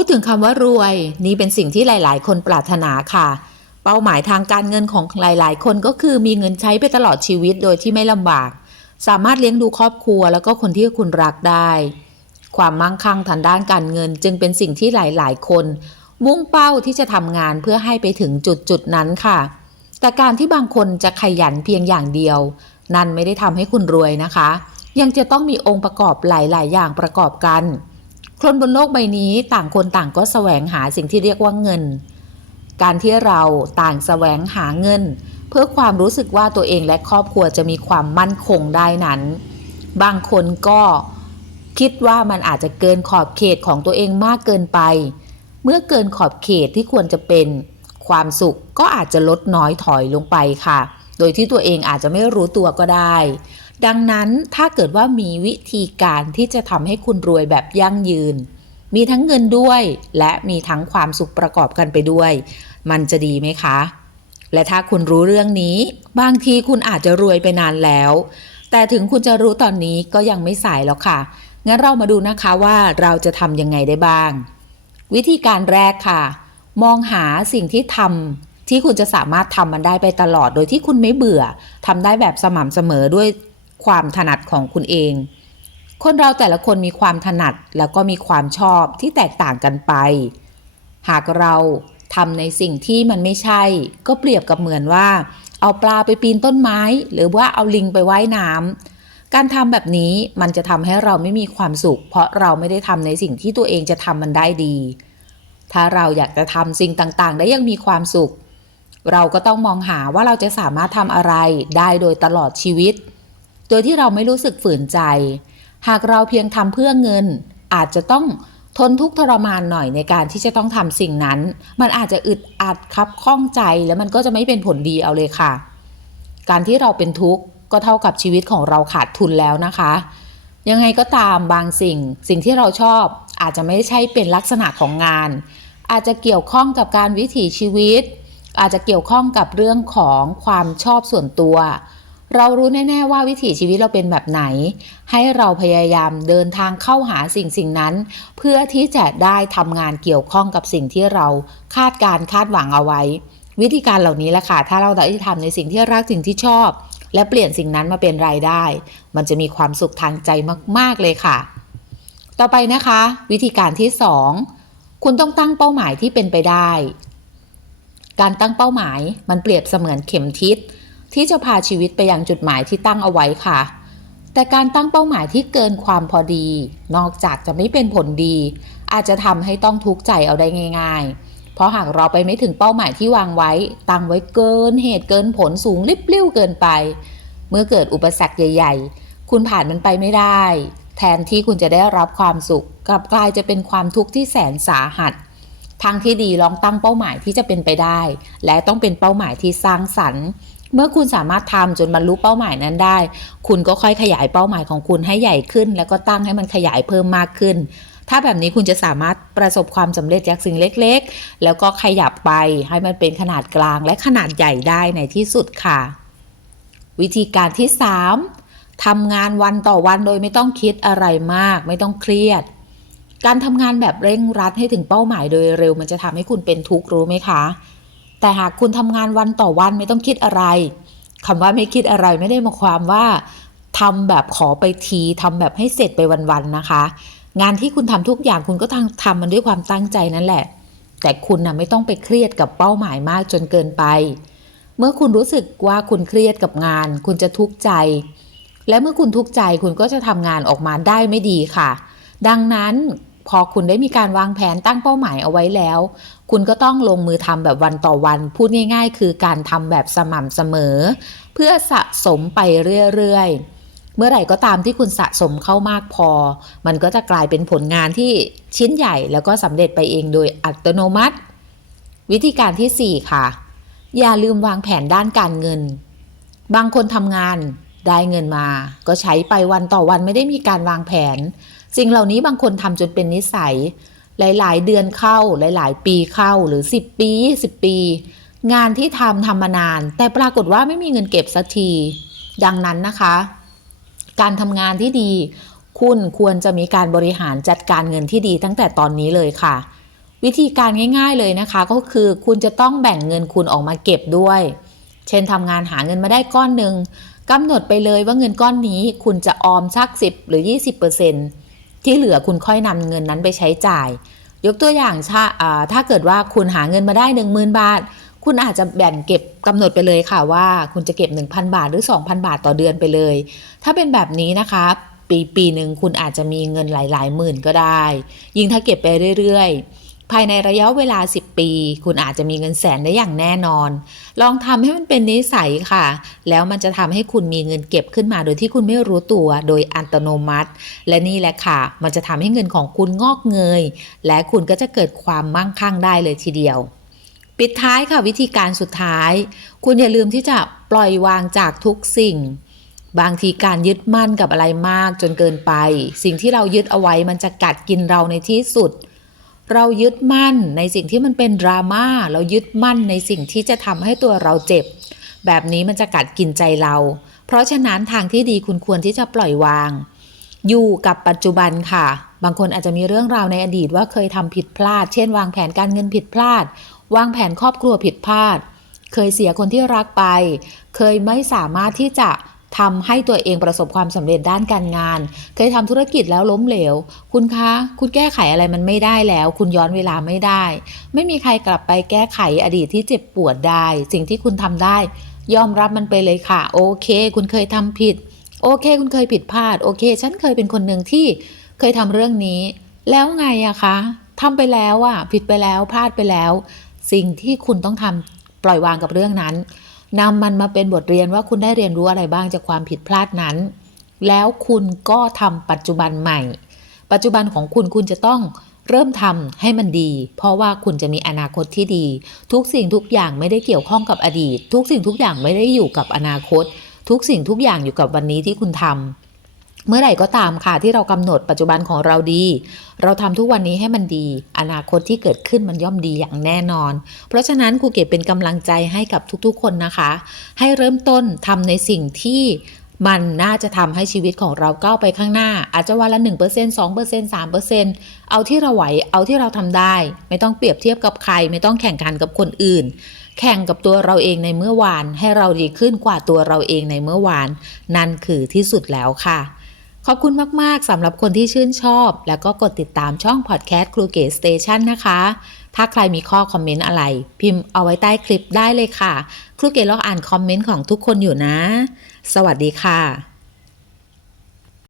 พูดถึงคำว่ารวย นี่เป็นสิ่งที่หลาย ๆ คนปรารถนาค่ะ เป้าหมายทางการเงินของหลาย ๆ คนก็คือมีเงินใช้ไปตลอดชีวิตโดยที่ไม่ลำบาก สามารถเลี้ยงดูครอบครัวแล้วก็คนที่คุณรักได้ ความมั่งคั่งทางด้านการเงินจึงเป็นสิ่งที่หลาย ๆ คน มุ่งเป้าที่จะทำงานเพื่อให้ไปถึงจุดจุดๆนั้นค่ะ แต่การที่บางคนจะขยันเพียงอย่างเดียว นั่นไม่ได้ทำให้คุณรวยนะคะ ยังจะต้องมีองค์ประกอบหลาย ๆ อย่างประกอบกัน คนบนโลกใบนี้ต่างคนต่างก็แสวงหาสิ่งที่เรียกว่าเงิน การที่เราต่างแสวงหาเงิน เพื่อความรู้สึกว่าตัวเองและครอบครัวจะมีความมั่นคงได้นั้น บางคนก็คิดว่ามันอาจจะเกินขอบเขตของตัวเองมากเกินไป เมื่อเกินขอบเขตที่ควรจะเป็นความสุขก็อาจจะลดน้อยถอยลงไปค่ะ โดยที่ตัวเองอาจจะไม่รู้ตัวก็ได้ ดังนั้นถ้าเกิดว่ามีวิธีการที่จะทำให้คุณรวยแบบยั่งยืน มีทั้งเงินด้วย และมีทั้งความสุขประกอบกันไปด้วย มันจะดีไหมคะ และถ้าคุณรู้เรื่องนี้ บางทีคุณอาจจะรวยไปนานแล้ว แต่ถึงคุณจะรู้ตอนนี้ก็ยังไม่สายแล้วค่ะ งั้นเรามาดูนะคะว่าเราจะทำยังไงได้บ้าง วิธีการแรกค่ะ มองหาสิ่งที่ทำที่คุณจะสามารถทำมันได้ไปตลอดโดยที่คุณไม่เบื่อทำได้แบบสม่ำเสมอด้วย ความถนัดของคุณเอง คนเราแต่ละคนมีความถนัดแล้วก็มีความชอบที่แตกต่างกันไป หากเราทำในสิ่งที่มันไม่ใช่ ก็เปรียบกับเหมือนว่า เอาปลาไปปีนต้นไม้ หรือว่าเอาลิงไปไว่ายน้ำการทำแบบนี้มันจะทำให้เราไม่มีความสุข เพราะเราไม่ได้ทำในสิ่งที่ตัวเองจะทำมันได้ดี ถ้าเราอยากจะทำสิ่งต่างๆ ได้ยังมีความสุข เราก็ต้องมองหาว่าเราจะสามารถทำอะไรได้โดยตลอดชีวิต โดยที่เราไม่รู้สึกฝืนใจ หากเราเพียงทำเพื่อเงิน อาจจะต้องทนทุกข์ทรมานหน่อยในการที่จะต้องทำสิ่งนั้น มันอาจจะอึดอัดคับข้องใจแล้วมันก็จะไม่เป็นผลดีเอาเลยค่ะ การที่เราเป็นทุกข์ก็เท่ากับชีวิตของเราขาดทุนแล้วนะคะ ยังไงก็ตามบางสิ่ง สิ่งที่เราชอบอาจจะไม่ใช่เป็นลักษณะของงาน อาจจะเกี่ยวข้องกับการวิถีชีวิต อาจจะเกี่ยวข้องกับเรื่องของความชอบส่วนตัว เรารู้แน่ๆว่าวิถีชีวิตเราเป็นแบบไหน ให้เราพยายามเดินทางเข้าหาสิ่งสิ่งนั้น เพื่อที่จะได้ทำงานเกี่ยวข้องกับสิ่งที่เราคาดการคาดหวังเอาไว้ วิธีการเหล่านี้แหละค่ะ ถ้าเราได้ทำในสิ่งที่รักสิ่งที่ชอบ และเปลี่ยนสิ่งนั้นมาเป็นรายได้ มันจะมีความสุขทางใจมากๆเลยค่ะ ต่อไปนะคะ วิธีการที่ 2 คุณต้องตั้งเป้าหมายที่เป็นไปได้ การตั้งเป้าหมายมันเปรียบเสมือนเข็มทิศ ที่จะพาชีวิตไปยังจุดหมายที่ตั้งเอาไว้ค่ะ แต่การตั้งเป้าหมายที่เกินความพอดี นอกจากจะไม่เป็นผลดี อาจจะทำให้ต้องทุกข์ใจเอาได้ง่าย ๆ เพราะหากเราไปไม่ถึงเป้าหมายที่วางไว้ ตั้งไว้เกินเหตุเกินผลสูงลิบเลิ่วเกินไป เมื่อเกิดอุปสรรคใหญ่ ๆ คุณผ่านมันไปไม่ได้ แทนที่คุณจะได้รับความสุข กลับกลายจะเป็นความทุกข์ที่แสนสาหัสทางที่ดีลองตั้งเป้าหมายที่จะเป็นไปได้ และต้องเป็นเป้าหมายที่สร้างสรรค์ เมื่อคุณสามารถทำจนบรรลุเป้าหมายนั้นได้ คุณก็ค่อยขยายเป้าหมายของคุณให้ใหญ่ขึ้น แล้วก็ตั้งให้มันขยายเพิ่มมากขึ้น ถ้าแบบนี้คุณจะสามารถประสบความสำเร็จจากสิ่งเล็กๆ แล้วก็ขยับไปให้มันเป็นขนาดกลางและขนาดใหญ่ได้ในที่สุดค่ะ วิธีการที่ 3ทำงานวันต่อวันโดยไม่ต้องคิดอะไรมาก ไม่ต้องเครียด การทำงานแบบเร่งรัดให้ถึงเป้าหมายโดยเร็ว มันจะทำให้คุณเป็นทุกข์รู้ไหมคะ แต่หากคุณทำงานวันต่อวันไม่ต้องคิดอะไรคำว่าไม่คิดอะไรไม่ได้มาความว่าทำแบบขอไปทีทำแบบให้เสร็จไปวันๆนะคะ งานที่คุณทำทุกอย่างคุณก็ทำทำมันด้วยความตั้งใจนั่นแหละ แต่คุณนะไม่ต้องไปเครียดกับเป้าหมายมากจนเกินไป เมื่อคุณรู้สึกว่าคุณเครียดกับงาน คุณจะทุกข์ใจ และเมื่อคุณทุกข์ใจคุณก็จะทำงานออกมาได้ไม่ดีค่ะ ดังนั้น พอคุณได้มีการวางแผนตั้งเป้าหมายเอาไว้แล้ว คุณก็ต้องลงมือทำแบบวันต่อวัน พูดง่าย ๆ คือการทำแบบสม่ำเสมอ เพื่อสะสมไปเรื่อยๆ เมื่อไหร่ก็ตามที่คุณสะสมเข้ามากพอ มันก็จะกลายเป็นผลงานที่ชิ้นใหญ่แล้วก็สำเร็จไปเองโดยอัตโนมัติ วิธีการที่ 4 ค่ะ อย่าลืมวางแผนด้านการเงิน บางคนทำงานได้เงินมา ก็ใช้ไปวันต่อวันไม่ได้มีการวางแผน สิ่งเหล่านี้บางคนทำจนเป็นนิสัย หลาย ๆ เดือนเข้า หลาย ๆ ปีเข้าหรือ 10 ปี 20 ปี งานที่ทำทำมานาน แต่ปรากฏว่าไม่มีเงินเก็บสักที ดังนั้นนะคะ การทำงานที่ดี คุณควรจะมีการบริหารจัดการเงินที่ดีตั้งแต่ตอนนี้เลยค่ะ วิธีการง่าย ๆ เลยนะคะ ก็คือคุณจะต้องแบ่งเงินคุณออกมาเก็บด้วย เช่นทำงานหาเงินมาได้ก้อนหนึ่งกำหนดไปเลยว่าเงินก้อนนี้คุณจะออมสัก 10 หรือ 20% ที่เหลือคุณค่อยนำเงินนั้นไปใช้จ่าย ยกตัวอย่างถ้าถ้าเกิดว่าคุณหาเงินมาได้ 10,000 บาท คุณอาจจะแบ่งเก็บกำหนดไปเลยค่ะว่า คุณจะเก็บ 1,000 บาทหรือ 2,000 บาทต่อเดือนไปเลย ถ้าเป็นแบบนี้นะคะปีปีหนึ่งคุณอาจจะมีเงินหลาย ๆ หมื่นก็ได้ ยิ่งถ้าเก็บไปเรื่อย ๆ ภายในระยะเวลา 10 ปี คุณอาจจะมีเงินแสนได้อย่างแน่นอน ลองทำให้มันเป็นนิสัยค่ะ แล้วมันจะทำให้คุณมีเงินเก็บขึ้นมาโดยที่คุณไม่รู้ตัวโดยอัตโนมัติ และนี่แหละค่ะ มันจะทำให้เงินของคุณงอกเงย และคุณก็จะเกิดความมั่งคั่งได้เลยทีเดียว ปิดท้ายค่ะวิธีการสุดท้าย คุณอย่าลืมที่จะปล่อยวางจากทุกสิ่งบางทีการยึดมั่นกับอะไรมากจนเกินไป สิ่งที่เรายึดเอาไว้มันจะกัดกินเราในที่สุด เรายึดมั่นในสิ่งที่มันเป็นดราม่าเรายึดมั่นในสิ่งที่จะทำให้ตัวเราเจ็บ แบบนี้มันจะกัดกินใจเรา เพราะฉะนั้นทางที่ดีคุณควรที่จะปล่อยวาง อยู่กับปัจจุบันค่ะ บางคนอาจจะมีเรื่องราวในอดีตว่าเคยทำผิดพลาด เช่น วางแผนการเงินผิดพลาด วางแผนครอบครัวผิดพลาด เคยเสียคนที่รักไป เคยไม่สามารถที่จะ ทำให้ตัวเองประสบความสำเร็จด้านการงาน เคยทำธุรกิจแล้วล้มเหลว คุณคะ คุณแก้ไขอะไรมันไม่ได้แล้ว คุณย้อนเวลาไม่ได้ ไม่มีใครกลับไปแก้ไขอดีตที่เจ็บปวดได้ สิ่งที่คุณทำได้ ยอมรับมันไปเลยค่ะ โอเค คุณเคยทำผิด โอเค คุณเคยผิดพลาด โอเค ฉันเคยเป็นคนหนึ่งที่เคยทำเรื่องนี้ แล้วไงอะคะทำไปแล้วอะผิดไปแล้ว พลาดไปแล้ว สิ่งที่คุณต้องทำปล่อยวางกับเรื่องนั้น นำมันมาเป็นบทเรียนว่าคุณได้เรียนรู้อะไรบ้างจากความผิดพลาดนั้น แล้วคุณก็ทำปัจจุบันใหม่ ปัจจุบันของคุณคุณจะต้องเริ่มทำให้มันดี เพราะว่าคุณจะมีอนาคตที่ดี ทุกสิ่งทุกอย่างไม่ได้เกี่ยวข้องกับอดีต ทุกสิ่งทุกอย่างไม่ได้อยู่กับอนาคต ทุกสิ่งทุกอย่างอยู่กับวันนี้ที่คุณทำ เมื่อไหร่ก็ตามค่ะที่เรากำหนดปัจจุบันของเราดี เราทำทุกวันนี้ให้มันดี อนาคตที่เกิดขึ้นมันย่อมดีอย่างแน่นอน เพราะฉะนั้นครูเก็บเป็นกำลังใจให้กับทุกๆคนนะคะ ให้เริ่มต้นทำในสิ่งที่มันน่าจะทำให้ชีวิตของเราก้าวไปข้างหน้า อาจจะวันละ 1% 2% 3%เอาที่เราไหวเอาที่เราทำได้ ไม่ต้องเปรียบเทียบกับใคร ไม่ต้องแข่งขันกับคนอื่น แข่งกับตัวเราเองในเมื่อวาน ให้เราดีขึ้นกว่าตัวเราเองในเมื่อวาน นั่นคือที่สุดแล้วค่ะ ขอบคุณมาก ๆสำหรับคนที่ชื่นชอบ แล้วก็กดติดตามช่องพอดแคสต์ครูเกตสเตชันนะคะ ถ้าใครมีข้อคอมเมนต์อะไร พิมพ์เอาไว้ใต้คลิปได้เลยค่ะ ครูเกตลออ่านคอมเมนต์ของทุกคนอยู่นะ สวัสดีค่ะ